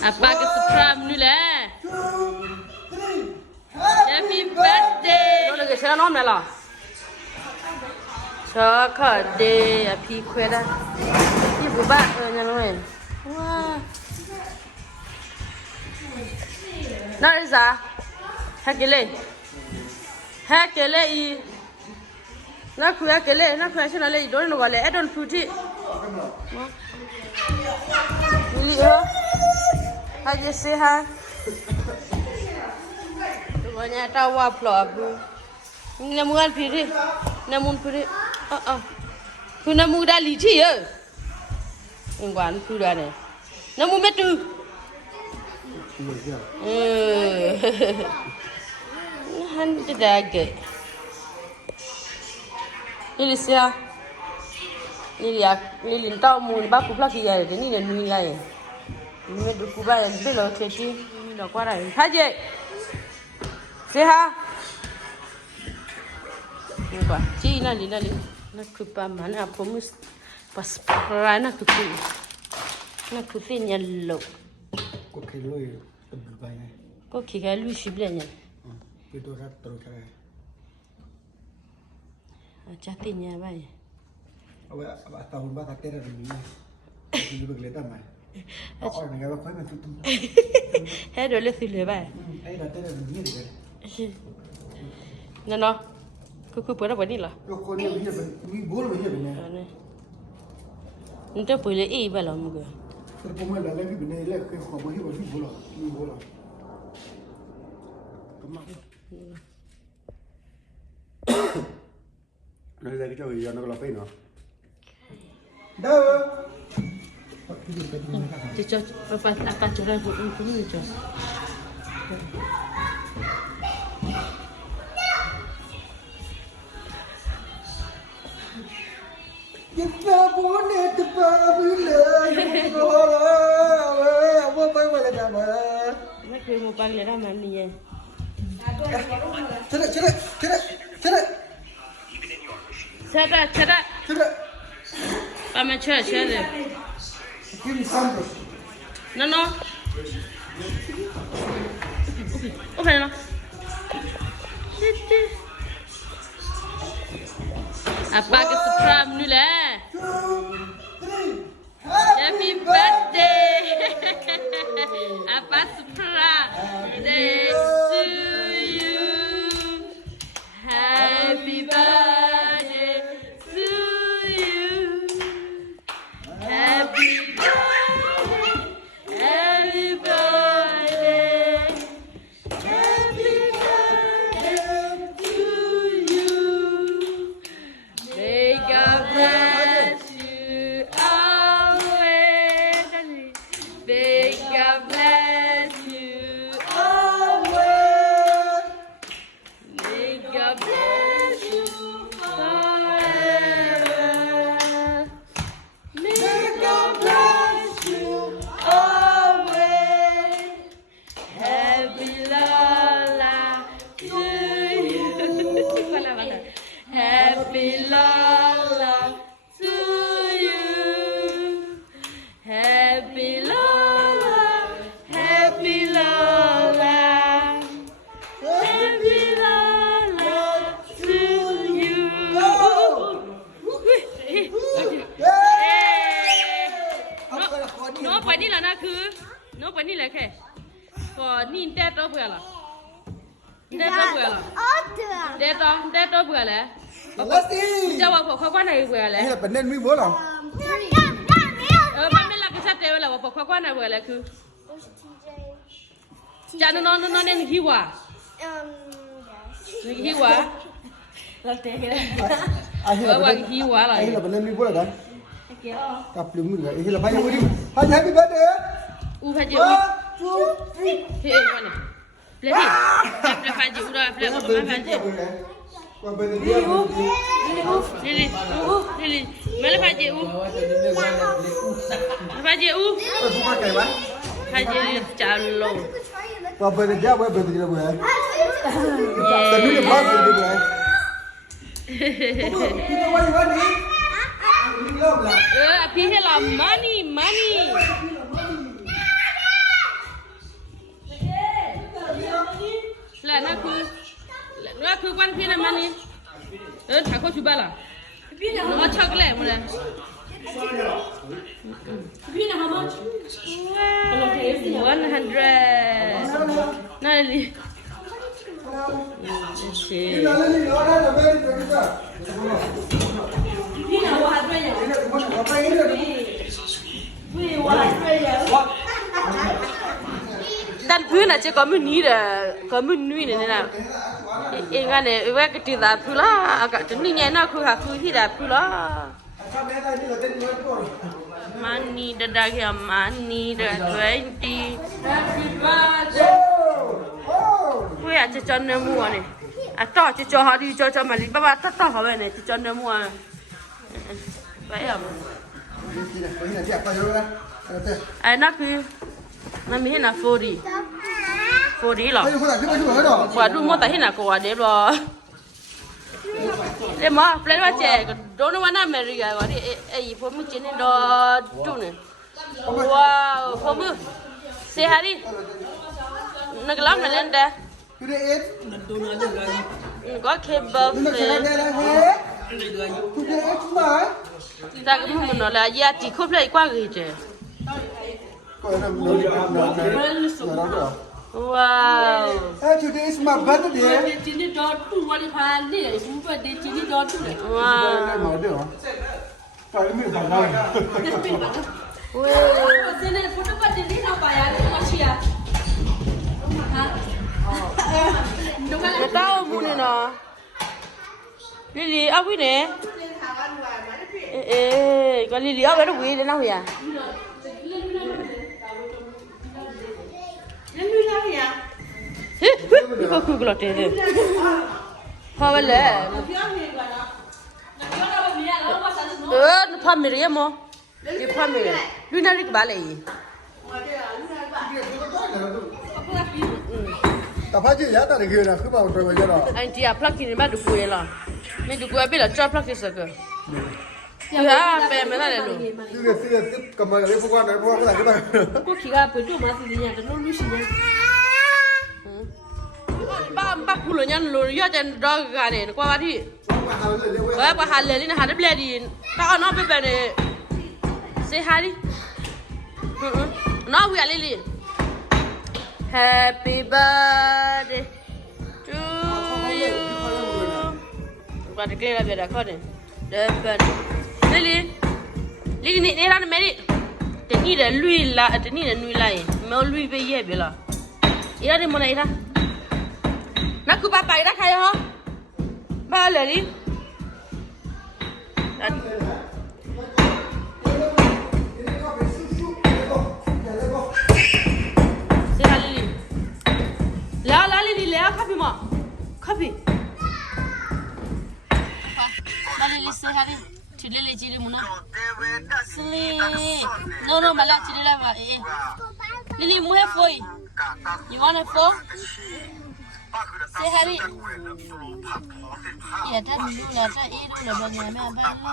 Apa ke surprise ni lah? Happy birthday. Lo lagi saya nom ni lah. Birthday, happy kuda. Ibu bak ni loh. Wah. Nak Riza? Hakile. Hakile i. Nak kuya hakile. Nak kuya sih nalai. Don't know wale. I don't put it. Ini oh. Haji sehat. Banyak tahu apa abu. Ini namungan piri, namun piri. Tu namun dah licin ya. Ingwan sudah ni. Namun betu. Han tidak agak. Ini siapa? Ini tahu mun bapu lagi ya. Ini ni ni lain. Ini tu kubah yang belok kecil. Ini nak kuara. Haji. Sehat. Nampak. Cik nali. Nak kupa mana apa mus pas perana kuku. Nak kufi nyalo. Kok kilo ya lebih banyak. Kok kira lu sibelnya. Itu rat terus saya. Catinnya banyak. Awak tahun berapa kata ada ni? Ini berkelihatan mai. Oh, negara kau macam tu. Hei, dulu sudah banyak. Ada ada ni dia. Nano, kuku pernah buat ni lah. Kau ni boleh ni. Nanti boleh balam juga. Terpemai dalam ni benar lah. Kau boleh ni bola. Kemak. Nanti lagi jauh yang nak lapai no. Dah. Cocok apa cara buat ini cocok. Kita boleh terpabila apa boleh dah bah. Nak kau mau panggil ramai ni ya. Cerak. Cerak. Paman cerak. Kiri sampai. No. Okay, no. Apa ke surprise ni lah? Happy birthday. Apa surprise day to you? Happy birthday to you. Happy birthday. Happy birthday. Happy birthday to you. May God bless you always. May God bless you always. May God bless you forever. May God bless you always. Happy Lola to you. Happy Lola to you. Happy Lola. Happy Lola. Happy Lola to you. No,ไปนี่แหละนะคือโน้ไปนี่แหละแค่ก็นี่เต้ตัวเบื่อละเต้ตัวเบื่อละเต้ตัวเบื่อแล้ว Lasi. จะว่าพอเขาว่าไหนเบื่อแล้ว Ini benda ni bola. มันไม่หลักชัดเจนแล้วว่าพอเขาว่าไหนเบื่อแล้วคือจานนอนเนี่ยหิวอ่ะหิวอ่ะเราเตะว่าหิวอ่ะอะไร Ini benda ni bola kan? Kapli mu juga. Ini banyak budi. Happy birthday. อู้พันจิ 1, 2, 3. เฮ้ยวันนี้เปลี่ยนพันจิอุดาเปลี่ยนพันจิ Kau benda dia. Lili, mana Haji U? Haji U? Bukan kayak apa? Haji Calo. Kau benda dia, kau benda dia boleh. Tapi dia bagus dia boleh. Kita wani. Ini belum lah. Api hela money. how much? 100. No, really. Okay. Tan phứ là chỉ có mình ní là có mình nuôi này nè. Em cái này về cái tiền là phứ lá, cái chuyện này nhẹ nó cứ học phứ thì là phứ lá. Money the dag here, money the 20. Ui à, chỉ cho nó mua này. À to chỉ cho họ đi cho mà đi ba to họ về này chỉ cho nó mua. Vậy à? À nó cứ nó mới là 40. 40 rồi. Quả đúng mua tại là quả đấy rồi. Để mà play mà chơi, đâu nó mà America gọi đi, ấy phụ nữ chơi này đó chú này. Wow, phụ nữ. Say hi đi. Nó cái lắm này lên đây. Có kebab này. Ta cũng không nói là ya chỉ khớp lại qua cái gì. Wow. Hey, today is my birthday. Chini dot tu wali pan ni, ibu birthday chini dot tu. Wow. Wow. Sini foto birthday ni apa ya? Masih ya. Người ta mua này nọ. Lily áo quý nè. Ê, còn Lily áo cái đó quý đến đâu vậy? Có cứ lọt thế. Hoa vậy lẽ. Nó phàm mì mà. Đi phàm mì. Lui nào đi cái bà này. Ta phải chỉ giá ta để gửi là cứ bảo rồi bây giờ. Anh chị à plug in mà được quê là. Mình được quê biết là cho plug in sao cơ. Thứ hai bé mới là luôn. Tiếp cầm cái phụ quan này phụ quan cái này. Cô khi gặp phải mà thì nhà cái nó lưu xin nha. Ba cụ lớn nhân luôn, giờ chân đó cái này qua đi. Qua Hà Lê đi, Hà Đức Lê đi. Tao nó bên này. Say hi đi. Nó vui à Lily. Happy birthday to you. Qua được lên là về đã có này. Lily, Lily này là mẹ đi. Thế này là lui là, thế này là nuôi lại. Mẹ lui về ye về là. Ira đi mua này ra. Nó cứ ba bài đã khai hả? Ba lời đi. La Lily la coffee ma. Coffee. La Lily say hi. Chile chile muna. Silly. No mala chile la ba. Lily mu have foi. You want a phone? Say hi. Yeah, ta mi lu la ta e lu la ba nya me ba.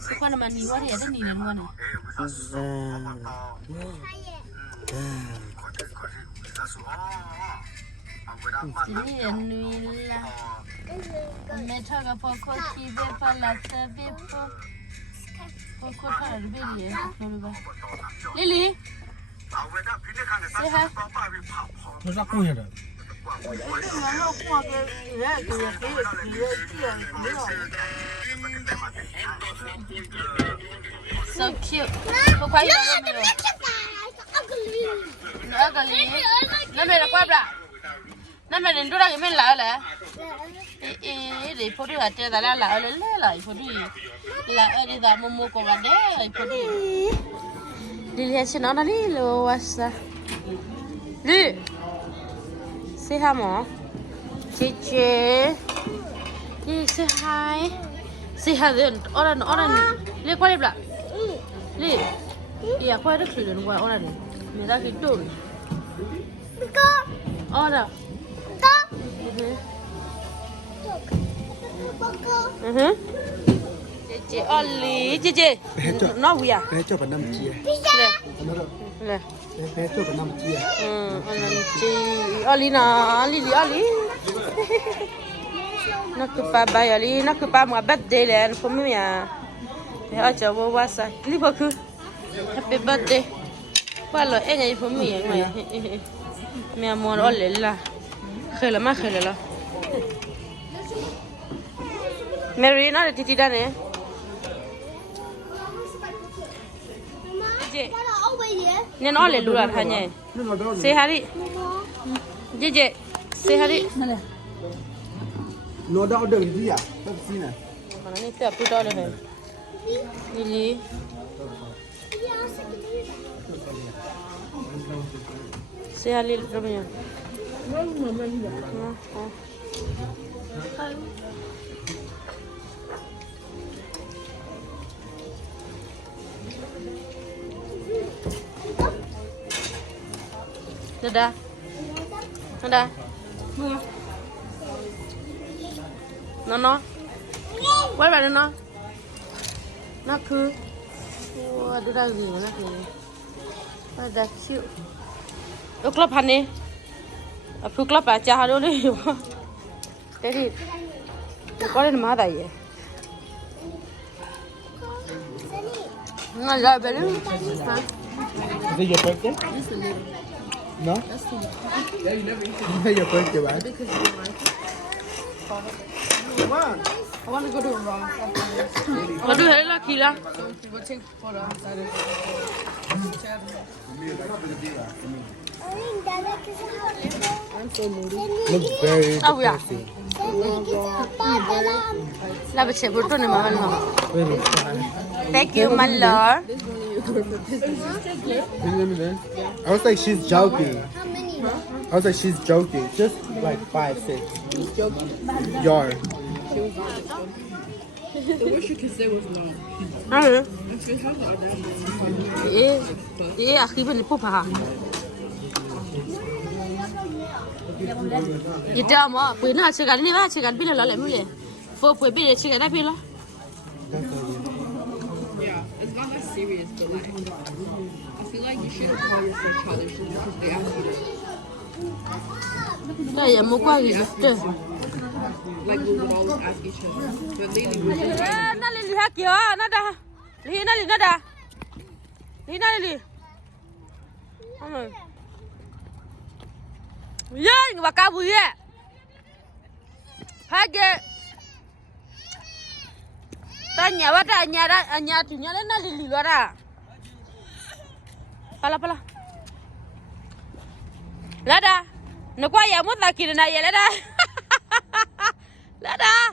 Sao con mà níu thì rất níu luôn này. Chỉ là nuôi là mẹ cho cái phô cô chi về phá là sẽ về phô cô thở được biết gì rồi ba. Lily. Say hi. Nó ra cùi rồi. So cute. Cô khoái rồi mẹ rồi. Nó ugly. Nó mẹ là quá bra. Nó mẹ đến đó cái mẹ lại là. Để phụ nữ ở trên là lại lại phụ nữ. Là ở đây là mua con gà đấy phụ nữ. Đi lihat sini nó đi luas. Đi. Say hi mom. Cici. Đi say hi. Say hi then. Orang. Lihat qua đi bla. Li. Iya, qua được rồi qua orang này. Mình ra cái đồ. Có. Orang. Chị Oli, chị nó vui à? Bé cho vào 5 chia. Nè. Bé cho vào 5 chia. Oli nè, Oli. nó cứ ba bay à đi nó cứ ba mà bắt đây là không biết à thì họ cho vô quá sai đi vào cứ happy birthday qua rồi em này không biết mày mẹ muốn ở lại là khơi là má khơi là Mary nó là titi đó nè nên nó lại lùa hả nhỉ say hi đi chị say hi nó đau đừng gì à bác sĩ này mà nó đi tập đó rồi Lily say hi Lily rồi nhỉ Nada. Nada. No. What about no? Nó cứ. Đưa ra gì mà nó thì. Nó đẹp chịu. Ước lấp hành đi. Phước lấp là cha đâu đi. Thế thì. Có đến má đầy vậy. Ngon rồi bé đứng. Hả? Is it your birthday? No? That's your birthday, right? Come on. I want to go to a wrong cafe. Có đưa hết là kỳ lắm. So we'll take photo outside of I'm so moody. Looks very Oh, yeah. depressing. Là bà trẻ bố tôi này mà ăn hả? Really? Thank you, my lord. This one of your pictures. I was like, she's joking. I was like, she's joking. Just like 5, 6. He's joking. Yard. The worst you could say was no. Ừ. Actually, how about that? Ý à khi bên này phúc hả? Ý đâu mà, bữa nào chơi gắn đi ba, chơi gắn bên này nó lại mới vậy. Phô bữa bên này chơi gắn đây bên đó. Yeah, it's not that serious, but like, I feel like you shouldn't call yourself childish just because they ask you to. Đây là một quay gì vậy? Like we would always ask each other. But lately we're just like, Nó lên hả kìa, nó đã. Nó đã. Nó đi. Yeah, người bà cao bùi vậy. Hai cái. Ta nhà bắt ra nhà thì nhà lên nó lì loa ra. Pala. Lada. Nó qua nhà mất là kỳ này vậy Lada. Lada.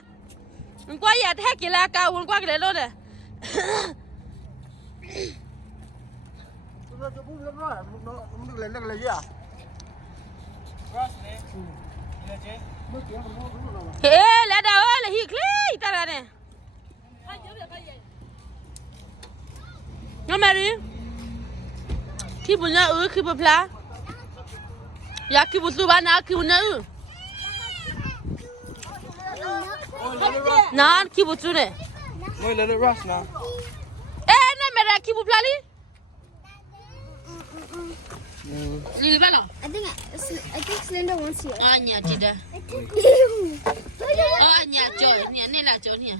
Nó qua nhà thế kỳ là cao nó qua cái đấy luôn nè. Ê, Lada ơi là hi klei ta ra nè. Nó Mary. Khi bún nhá khi bún pla. Ya khi bún ba na khi bún nhá Nah, khi bún này. Wait, let it rush now. Ê, nó mẹ ra khi bún pla đi. Lili ba lo? I think Slender wants you. À nhà chị đây. You. À nhà trời, nhà này là chỗ này.